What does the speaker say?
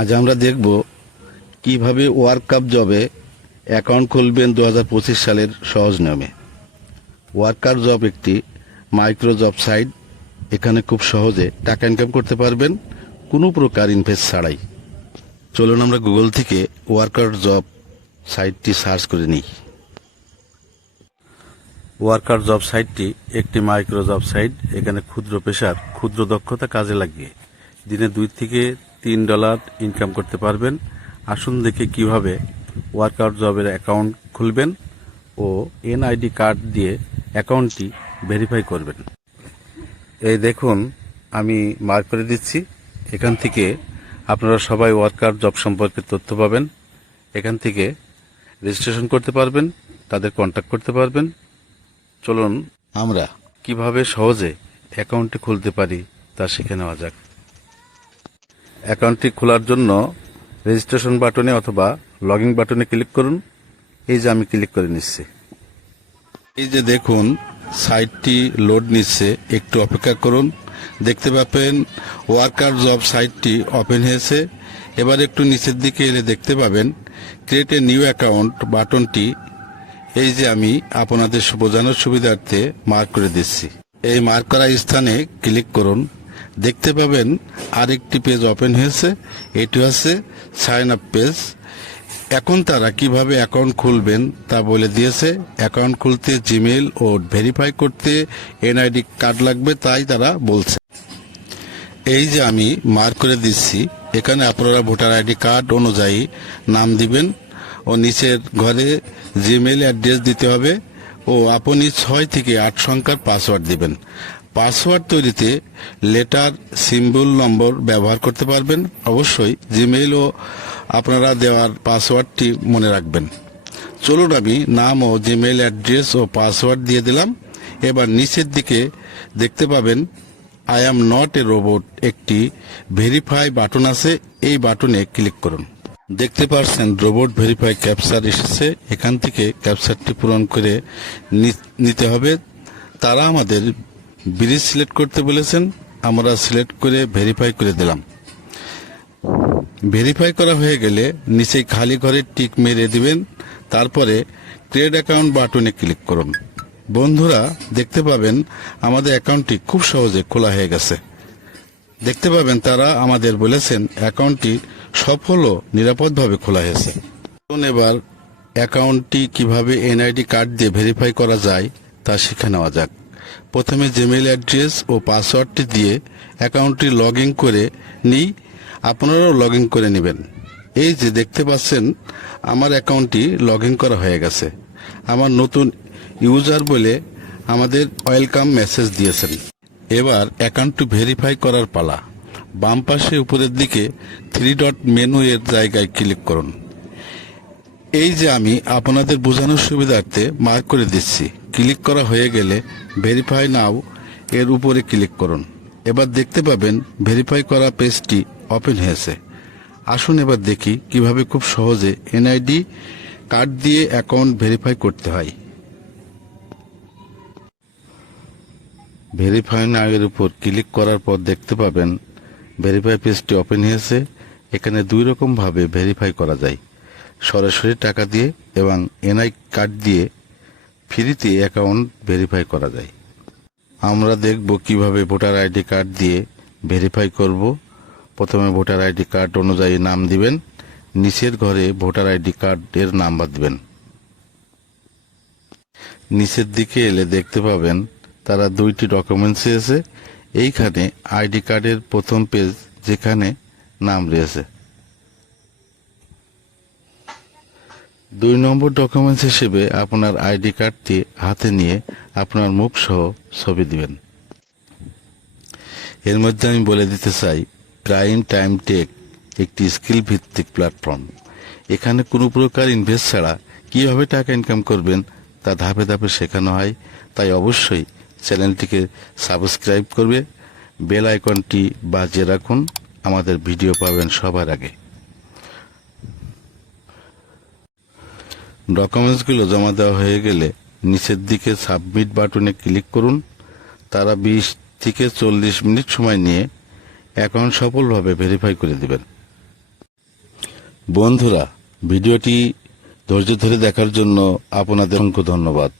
আজ আমরা দেখব কীভাবে ওয়ার্ক কাপ জবে অ্যাকাউন্ট খুলবেন দু হাজার পঁচিশ সালের সহজ নিয়মে। ওয়ার্কার জব একটি মাইক্রো জব সাইট, এখানে খুব সহজে টাকা ইনকাম করতে পারবেন, কোনো প্রকার ইনভেস্ট ছাড়াই। চলুন আমরা গুগল থেকে ওয়ার্কার জব সাইটটি সার্চ করে নিই। ওয়ার্কার জব সাইটটি একটি মাইক্রো জব সাইট, এখানে ক্ষুদ্র পেশার ক্ষুদ্র দক্ষতা কাজে লাগিয়ে দিনে দুই থেকে তিন ডলার ইনকাম করতে পারবেন। আসুন দেখে কীভাবে ওয়ার্কআউট জবের অ্যাকাউন্ট খুলবেন ও এনআইডি কার্ড দিয়ে অ্যাকাউন্টটি ভেরিফাই করবেন। এই দেখুন আমি মার্ক করে দিচ্ছি। এখান থেকে আপনারা সবাই ওয়ার্কার জব সম্পর্কে তথ্য পাবেন। এখান থেকে রেজিস্ট্রেশন করতে পারবেন তাদের কন্ট্যাক্ট করতে পারবেন। চলুন আমরা কীভাবে সহজে অ্যাকাউন্টটি খুলতে পারি তা শিখে নেওয়া যাক। অ্যাকাউন্টটি খোলার জন্য রেজিস্ট্রেশন বাটনে অথবা লগ ইন বাটনে ক্লিক করুন। এই যে আমি ক্লিক করে নিচ্ছি। এই যে দেখুন, সাইটটি লোড নিচ্ছে। একটু অপেক্ষা করুন। দেখতে পাবেন, ওয়ার্কার জব সাইটটি ওপেন হয়েছে। এবার একটু নিচের দিকে এলে দেখতে পাবেন, ক্রিয়েট এ নিউ অ্যাকাউন্ট বাটনটি। এই যে আমি আপনাদের বোঝানোর সুবিধার্থে মার্ক করে দিচ্ছি। এই মার্ক করা স্থানে ক্লিক করুন। দেখতে পাবেন আরেকটি পেজ ওপেন হয়েছে এটি হচ্ছে সাইন আপ পেজ এখন তারা কীভাবে অ্যাকাউন্ট খুলবেন তা বলে দিয়েছে অ্যাকাউন্ট খুলতে জিমেল ও ভেরিফাই করতে এনআইডি কার্ড লাগবে তাই তারা বলছে। এই যে আমি মার্ক করে দিচ্ছি, এখানে আপনারা ভোটার আইডি কার্ড অনুযায়ী নাম দিবেন ও নিচের ঘরে জিমেল অ্যাড্রেস দিতে হবে ও আপনি ছয় থেকে আট সংখ্যার পাসওয়ার্ড দিবেন। পাসওয়ার্ড তৈরিতে লেটার, সিম্বল, নম্বর ব্যবহার করতে পারবেন। অবশ্যই জিমেইল ও আপনারা দেওয়ার পাসওয়ার্ডটি মনে রাখবেন। চলুন আমি নাম ও জিমেইল অ্যাড্রেস ও পাসওয়ার্ড দিয়ে দিলাম। এবার নিচের দিকে দেখতে পাবেন, I am not a robot একটি ভেরিফাই বাটন আছে। এই বাটনে ক্লিক করুন। দেখতে পাচ্ছেন রোবট ভেরিফাই ক্যাপচার এসেছে। এখান থেকে ক্যাপচারটি পূরণ করে নিতে হবে। তারা আমাদের ব্রিজ সিলেক্ট করতে বলেছেন, আমরা সিলেক্ট করে ভেরিফাই করে দিলাম। ভেরিফাই করা হয়ে গেলে নিচে খালি ঘরে টিক মেরে দিবেন, তারপরে ক্রিয়েট অ্যাকাউন্ট বাটনে ক্লিক করুন। বন্ধুরা, দেখতে পাবেন আমাদের অ্যাকাউন্টটি খুব সহজে খোলা হয়ে গেছে। দেখতে পাবেন তারা আমাদের বলেছেন অ্যাকাউন্টটি সফল ও নিরাপদভাবে খোলা হয়েছে। এবার অ্যাকাউন্টটি কীভাবে এনআইডি কার্ড দিয়ে ভেরিফাই করা যায় তা শিখে নেওয়া যাক। প্রথমে জিমেইল অ্যাড্রেস ও পাসওয়ার্ডটি দিয়ে অ্যাকাউন্টটি লগ ইন করে নিই। আপনারাও লগ ইন করে নেবেন। এই যে দেখতে পাচ্ছেন, আমার অ্যাকাউন্টটি লগ ইন করা হয়ে গেছে। আমার নতুন ইউজার বলে আমাদের ওয়েলকাম মেসেজ দিয়েছেন। এবার অ্যাকাউন্টটি ভেরিফাই করার পালা। বাম পাশে উপরের দিকে থ্রি ডট মেনু এর জায়গায় ক্লিক করুন। এই যে আমি আপনাদের বোঝানোর সুবিধার্থে মার্ক করে দিচ্ছি ক্লিক করা হয়ে গেলে ভেরিফাই নাও এর উপরে ক্লিক করুন। এবার দেখতে পাবেন ভেরিফাই করা পেজটি ওপেন হয়েছে। আসুন এবার দেখি কীভাবে খুব সহজে এনআইডি কার্ড দিয়ে অ্যাকাউন্ট ভেরিফাই করতে হয়। ভেরিফাই নাগের উপর ক্লিক করার পর দেখতে পাবেন ভেরিফাই পেজটি ওপেন হয়েছে। এখানে দুই রকম ভাবে ভেরিফাই করা যায়। সরাসরি টাকা দিয়ে এবং এনআই কার্ড দিয়ে ফ্রিতে অ্যাকাউন্ট ভেরিফাই করা যায়। আমরা দেখব কীভাবে ভোটার আইডি কার্ড দিয়ে ভেরিফাই করব। প্রথমে ভোটার আইডি কার্ড অনুযায়ী নাম দিবেন। নিচের ঘরে ভোটার আইডি কার্ডের নাম্বার দিবেন। নিচের দিকে এলে দেখতে পাবেন তারা দুইটি ডকুমেন্টস এসে এইখানে আইডি কার্ডের প্রথম পেজ যেখানে নাম রয়েছে। দুই নম্বর ডকুমেন্টস হিসেবে আপনার আইডি কার্ডটি হাতে নিয়ে আপনার মুখ সহ ছবি দিবেন। এর মধ্যে আমি বলে দিতে চাই প্রাইম টাইম টেক একটি স্কিল ভিত্তিক প্ল্যাটফর্ম এখানে কোনো প্রকার ইনভেস্ট ছাড়া কীভাবে টাকা ইনকাম করবেন তা ধাপে ধাপে শেখানো হয়। তাই অবশ্যই চ্যানেলটিকে সাবস্ক্রাইব করবে বেল আইকনটি বাজিয়ে রাখুন। আমাদের ভিডিও পাবেন সবার আগে। ডকুমেন্টসগুলো জমা দেওয়া হয়ে গেলে নিচের দিকে সাবমিট বাটনে ক্লিক করুন। তারা বিশ থেকে চল্লিশ মিনিট সময় নিয়ে অ্যাকাউন্ট সফলভাবে ভেরিফাই করে দেবেন। বন্ধুরা, ভিডিওটি ধৈর্য ধরে দেখার জন্য আপনাদের অসংখ্য ধন্যবাদ।